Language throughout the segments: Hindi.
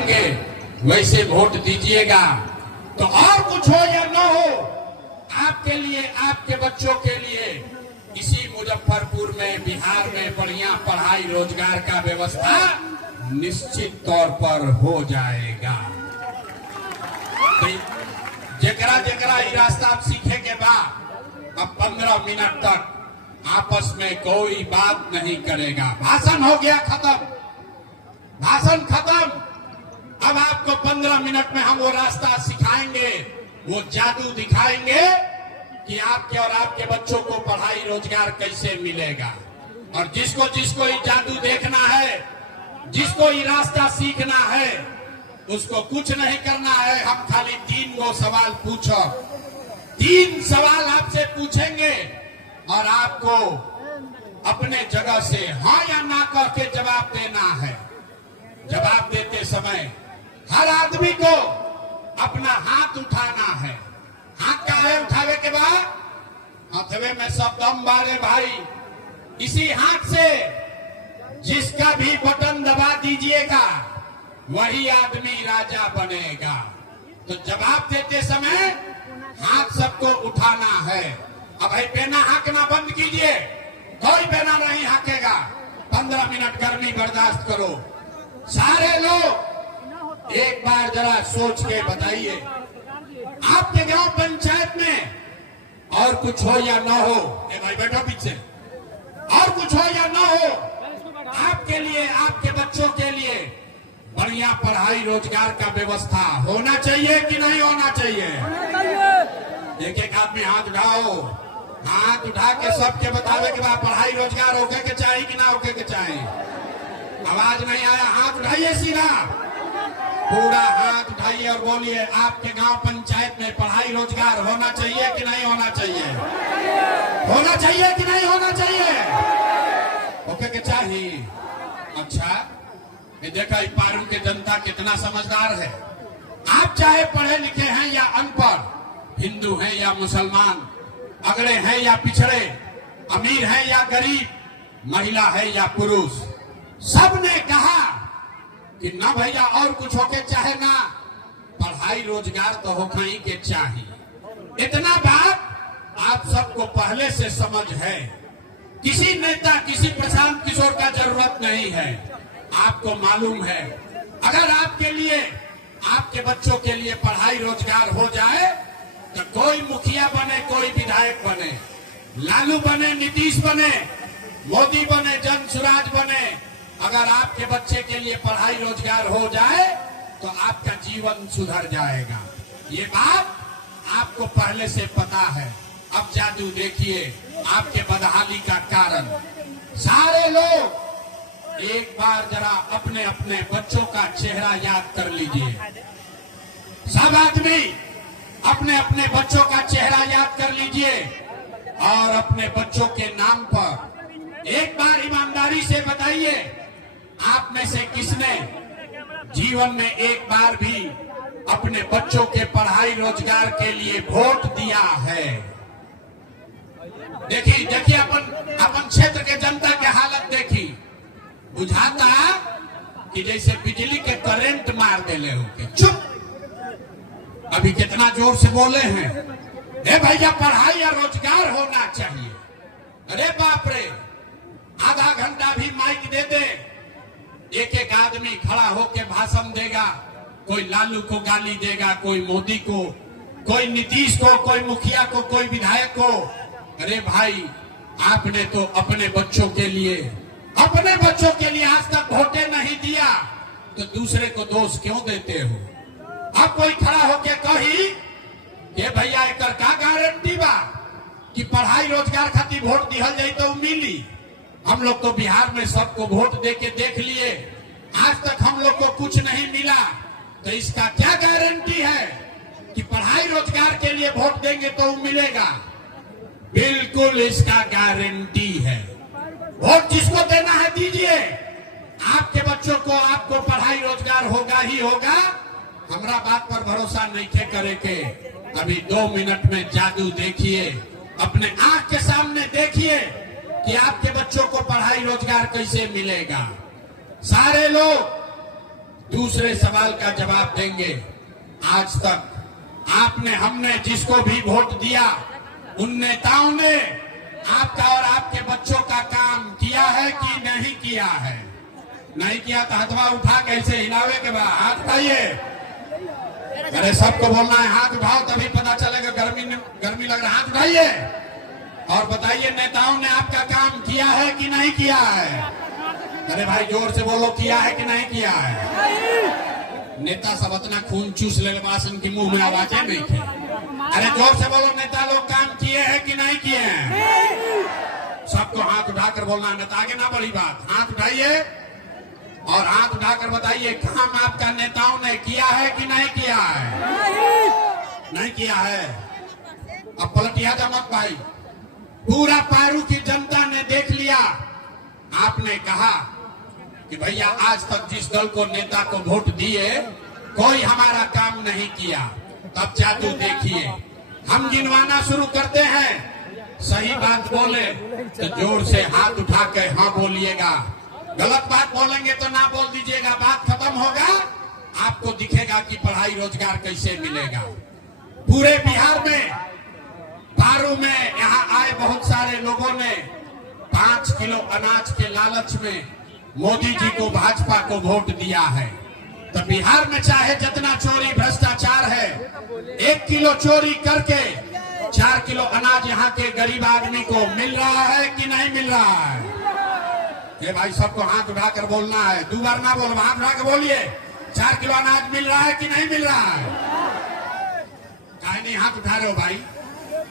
दिखाएंगे वैसे वोट दीजिएगा। तो और कुछ हो या न हो, आपके लिए, आपके बच्चों के लिए इसी मुजफ्फरपुर में, बिहार में बढ़िया पढ़ाई रोजगार का व्यवस्था निश्चित तौर पर हो जाएगा। जेकरा जेकरा ये रास्ता आप सीखे के बाद अब 15 मिनट तक आपस में कोई बात नहीं करेगा। भाषण हो गया खत्म, भाषण खत्म। अब आपको 15 मिनट में हम वो रास्ता सिखाएंगे, वो जादू दिखाएंगे कि आपके और आपके बच्चों को पढ़ाई रोजगार कैसे मिलेगा। और जिसको जिसको ये जादू देखना है, जिसको ये रास्ता सीखना है, उसको कुछ नहीं करना है। हम खाली 3 गो सवाल पूछो, 3 सवाल आपसे पूछेंगे और आपको अपने जगह से हाँ या ना कह के जवाब देना है। जवाब देते समय हर आदमी को अपना हाथ उठाना है। हाथ का है उठावे के बाद हथवे में सब दम बारे भाई। इसी हाथ से जिसका भी बटन दबा दीजिएगा वही आदमी राजा बनेगा। तो जवाब देते समय हाथ सबको उठाना है। अब भाई बेना हाँकना बंद कीजिए, कोई बेना नहीं हाँकेगा। 15 मिनट गर्मी बर्दाश्त करो। सारे लोग एक बार जरा सोच के बताइए, आपके गांव पंचायत में और कुछ हो या ना हो, ए भाई बैठो पीछे, और कुछ हो या ना हो, आपके लिए, आपके बच्चों के लिए बढ़िया पढ़ाई रोजगार का व्यवस्था होना चाहिए कि नहीं होना चाहिए? एक एक आदमी हाथ उठाओ, हाथ उठा के सबके बतावे कि पढ़ाई रोजगार होके के चाहिए कि ना होके के चाहिए। आवाज नहीं आया, हाथ उठाइए सीधा, पूरा हाथ उठाइए और बोलिए आपके गांव पंचायत में पढ़ाई रोजगार होना चाहिए कि नहीं होना चाहिए? होना चाहिए कि नहीं होना चाहिए? होके के चाहिए। अच्छा, ये देखा पारू के जनता कितना समझदार है। आप चाहे पढ़े लिखे हैं या अनपढ़, हिंदू हैं या मुसलमान, अगड़े हैं या पिछड़े, अमीर हैं या गरीब, महिला है या पुरुष, सबने कहा कि ना भैया और कुछ होके चाहे ना, पढ़ाई रोजगार तो होना ही के चाहिए। इतना बात आप सबको पहले से समझ है। किसी नेता, किसी प्रशांत किशोर का जरूरत नहीं है। आपको मालूम है अगर आपके लिए, आपके बच्चों के लिए पढ़ाई रोजगार हो जाए तो कोई मुखिया बने, कोई विधायक बने, लालू बने, नीतीश बने, मोदी बने, जन सुराज बने, अगर आपके बच्चे के लिए पढ़ाई रोजगार हो जाए तो आपका जीवन सुधर जाएगा। ये बात आपको पहले से पता है। अब जादू देखिए आपके बदहाली का कारण। सारे लोग एक बार जरा अपने अपने बच्चों का चेहरा याद कर लीजिए। सब आदमी अपने अपने बच्चों का चेहरा याद कर लीजिए और अपने बच्चों के नाम पर एक बार ईमानदारी से बताइए, आप में से किसने जीवन में एक बार भी अपने बच्चों के पढ़ाई रोजगार के लिए वोट दिया है? देखिए देखिए अपन क्षेत्र के जनता की हालत देखी, बुझाता कि जैसे बिजली के करंट मार देले हो के। चुप, अभी कितना जोर से बोले हैं, ए भैया पढ़ाई या रोजगार होना चाहिए। अरे बाप रे, आधा घंटा भी माइक दे दे, एक एक आदमी खड़ा होके भाषण देगा। कोई लालू को गाली देगा, कोई मोदी को, कोई नीतीश को, कोई मुखिया को, कोई विधायक को। अरे भाई, आपने तो अपने बच्चों के लिए आज तक वोटे नहीं दिया तो दूसरे को दोष क्यों देते हो? अब कोई खड़ा होके कही कि भैया एक का गारंटी बा कि पढ़ाई रोजगार खातिर वोट दिहल जाए तो मिली। हम लोग तो बिहार में सबको वोट दे के देख लिए, आज तक हम लोग को कुछ नहीं मिला, तो इसका क्या गारंटी है कि पढ़ाई रोजगार के लिए वोट देंगे तो मिलेगा? बिल्कुल इसका गारंटी है। वोट जिसको देना है दीजिए, आपके बच्चों को, आपको पढ़ाई रोजगार होगा ही होगा। हमरा बात पर भरोसा नहीं थे करे के, अभी 2 मिनट में जादू देखिए, अपने आंख के सामने देखिए कि आपके बच्चों को पढ़ाई रोजगार कैसे मिलेगा। सारे लोग दूसरे सवाल का जवाब देंगे। आज तक आपने हमने जिसको भी वोट दिया उन नेताओं ने आपका और आपके बच्चों का काम किया है कि नहीं किया है? नहीं किया तो हथवा उठा कैसे हिलावे के बाद हाथ उठाइए। अरे सबको बोलना है हाथ उठाओ तभी पता चलेगा। गर्मी लग रहा है, हाथ उठाइए और बताइए नेताओं ने आपका काम किया है कि नहीं किया है? अरे भाई जोर से बोलो, किया है कि नहीं किया है? नेता सब अपना खून चूस ले बासन की मुंह में आवाजें नहीं थी। अरे जोर से बोलो, नेता लोग काम किए हैं कि नहीं किए हैं? सबको हाथ उठाकर बोलना, नेता आगे ना बड़ी बात। हाथ उठाइए और हाथ उठाकर बताइए काम आपका नेताओं ने किया है कि नहीं किया है? नहीं किया है। अब पलटिया मत भाई, पूरा पारू की जनता ने देख लिया। आपने कहा कि भैया आज तक जिस दल को नेता को वोट दिए कोई हमारा काम नहीं किया। तब जादू देखिए, हम गिनवाना शुरू करते हैं। सही बात बोले तो जोर से हाथ उठा के हाँ बोलिएगा, गलत बात बोलेंगे तो ना बोल दीजिएगा। बात खत्म होगा, आपको दिखेगा कि पढ़ाई रोजगार कैसे मिलेगा। पूरे बिहार में पारू में यहाँ आए बहुत सारे लोगों ने 5 किलो अनाज के लालच में मोदी जी को, भाजपा को वोट दिया है। तो बिहार में चाहे जितना चोरी भ्रष्टाचार है, 1 किलो चोरी करके 4 किलो अनाज यहाँ के गरीब आदमी को मिल रहा है कि नहीं मिल रहा है? ये भाई सबको हाथ उठाकर बोलना है, 2 बार ना बोलो, हाथ उठा के बोलिए 4 किलो अनाज मिल रहा है कि नहीं मिल रहा है? काहे नहीं हाथ उठा रहे हो भाई?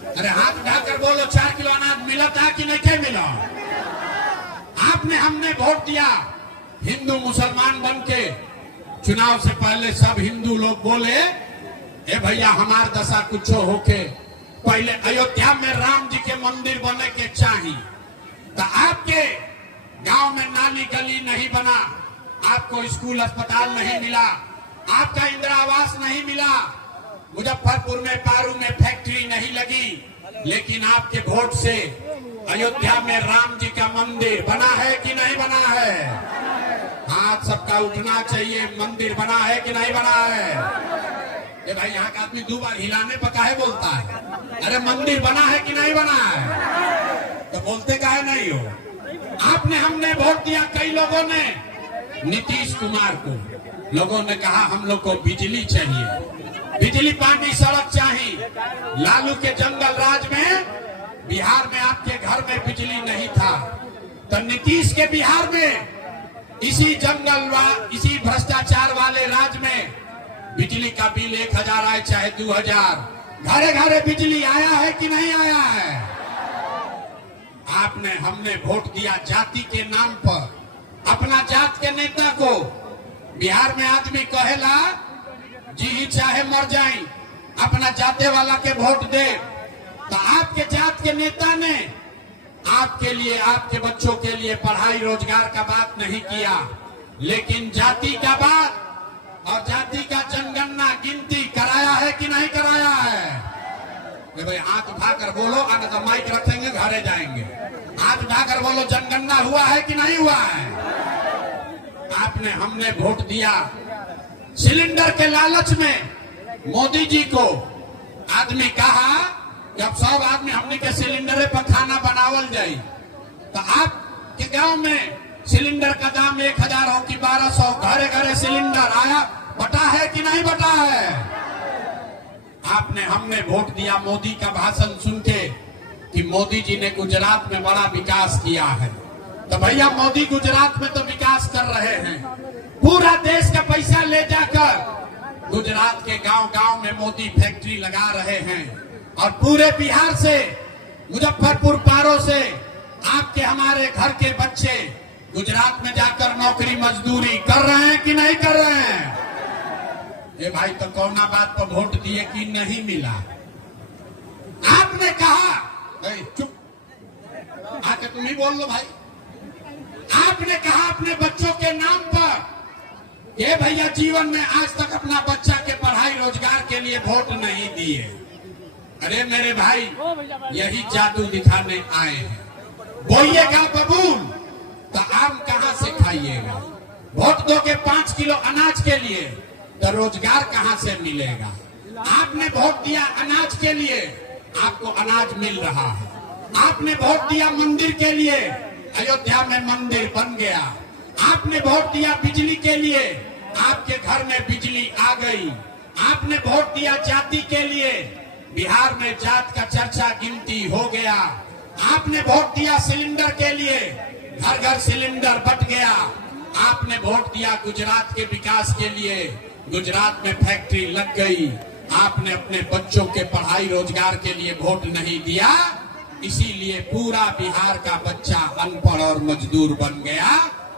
अरे हाथ उठाकर बोलो 4 किलो अनाज मिला था कि नहीं मिला? आपने हमने वोट दिया। हिंदू मुसलमान बन के चुनाव से पहले सब हिंदू लोग बोले ए भैया हमार दशा कुछ होके पहले अयोध्या में राम जी के मंदिर बने के चाहिए। तो आपके गांव में नाली गली नहीं बना, आपको स्कूल अस्पताल नहीं मिला, आपका इंदिरा आवास नहीं मिला, मुजफ्फरपुर में पारू में फैक्ट्री नहीं लगी, लेकिन आपके वोट से अयोध्या में राम जी का मंदिर बना है कि नहीं बना है? हाथ सबका उठना चाहिए। मंदिर बना है कि नहीं बना है? ये भाई यहाँ का आदमी 2 बार हिलाने पर काहे बोलता है? अरे मंदिर बना है कि नहीं बना है? तो बोलते काहे नहीं हो? आपने हमने वोट दिया कई लोगों ने नीतीश कुमार को। लोगों ने कहा हम लोग को बिजली चाहिए, बिजली पानी सड़क चाहिए। लालू के जंगल राज में बिहार में आपके घर में बिजली नहीं था, तो नीतीश के बिहार में इसी इसी भ्रष्टाचार वाले राज में बिजली का बिल 1000 आए चाहे 2000, घरे घरे बिजली आया है कि नहीं आया है? आपने हमने वोट दिया जाति के नाम पर, अपना जात के नेता को। बिहार में आदमी कहेला जी चाहे मर जाए अपना जाते वाला के वोट दे। तो आपके जात के नेता ने आपके लिए, आपके बच्चों के लिए पढ़ाई रोजगार का बात नहीं किया, लेकिन जाति का बात और जाति का जनगणना गिनती कराया है कि नहीं कराया है? भाई हाथ उठाकर बोलो, आगे तो माइक रखेंगे घरे जाएंगे। हाथ उठाकर बोलो जनगणना हुआ है कि नहीं हुआ है? आपने हमने वोट दिया सिलेंडर के लालच में। मोदी जी को आदमी कहा कि अब सब आदमी हमने के सिलेंडर पर खाना बनावल जाए। तो आपके गांव में सिलेंडर का दाम 1000 हो कि 1200, घरे घरे सिलेंडर आया, बटा है कि नहीं बटा है? आपने हमने वोट दिया मोदी का भाषण सुन के कि मोदी जी ने गुजरात में बड़ा विकास किया है। तो भैया मोदी गुजरात में तो विकास कर रहे हैं, पूरा देश का पैसा ले जाकर गुजरात के गांव-गांव में मोदी फैक्ट्री लगा रहे हैं। और पूरे बिहार से, मुजफ्फरपुर पारो से आपके हमारे घर के बच्चे गुजरात में जाकर नौकरी मजदूरी कर रहे हैं कि नहीं कर रहे हैं? ये भाई तो कौना बात पर वोट दिए कि नहीं मिला? आपने कहा, चुप आके तुम ही बोल लो भाई। आपने कहा अपने बच्चों के नाम पर ये भैया जीवन में आज तक अपना बच्चा के पढ़ाई रोजगार के लिए वोट नहीं दिए। अरे मेरे भाई यही जादू दिखाने आए हैं। बोइएगा बबूल तो आम कहां से खाइएगा? वोट दोगे 5 किलो अनाज के लिए तो रोजगार कहां से मिलेगा? आपने वोट दिया अनाज के लिए, आपको अनाज मिल रहा है। आपने वोट दिया मंदिर के लिए, अयोध्या में मंदिर बन गया। आपने वोट दिया बिजली के लिए, आपके घर में बिजली आ गई। आपने वोट दिया जाति के लिए, बिहार में जात का चर्चा गिनती हो गया। आपने वोट दिया सिलेंडर के लिए, घर घर सिलेंडर बट गया। आपने वोट दिया गुजरात के विकास के लिए, गुजरात में फैक्ट्री लग गई। आपने अपने बच्चों के पढ़ाई रोजगार के लिए वोट नहीं दिया, इसीलिए पूरा बिहार का बच्चा अनपढ़ और मजदूर बन गया।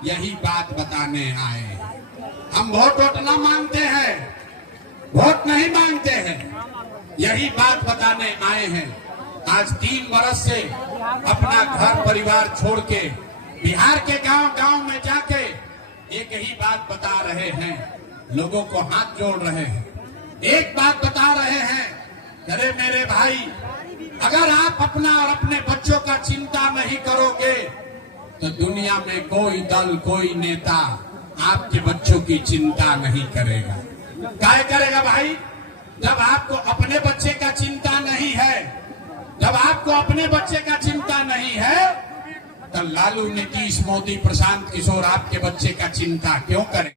यही बात बताने आए। हम वोट न मांगते हैं, वोट नहीं मांगते हैं, यही बात बताने आए हैं। आज 3 बरस से अपना घर परिवार छोड़ के बिहार के गांव-गांव में जाके एक ही बात बता रहे हैं, लोगों को हाथ जोड़ रहे हैं, एक बात बता रहे हैं, अरे मेरे भाई, अगर आप अपना और अपने बच्चों का चिंता नहीं करोगे तो दुनिया में कोई दल, कोई नेता आपके बच्चों की चिंता नहीं करेगा। क्या करेगा भाई? जब आपको अपने बच्चे का चिंता नहीं है, जब आपको अपने बच्चे का चिंता नहीं है, तो लालू, नीतीश, मोदी, प्रशांत किशोर आपके बच्चे का चिंता क्यों करें?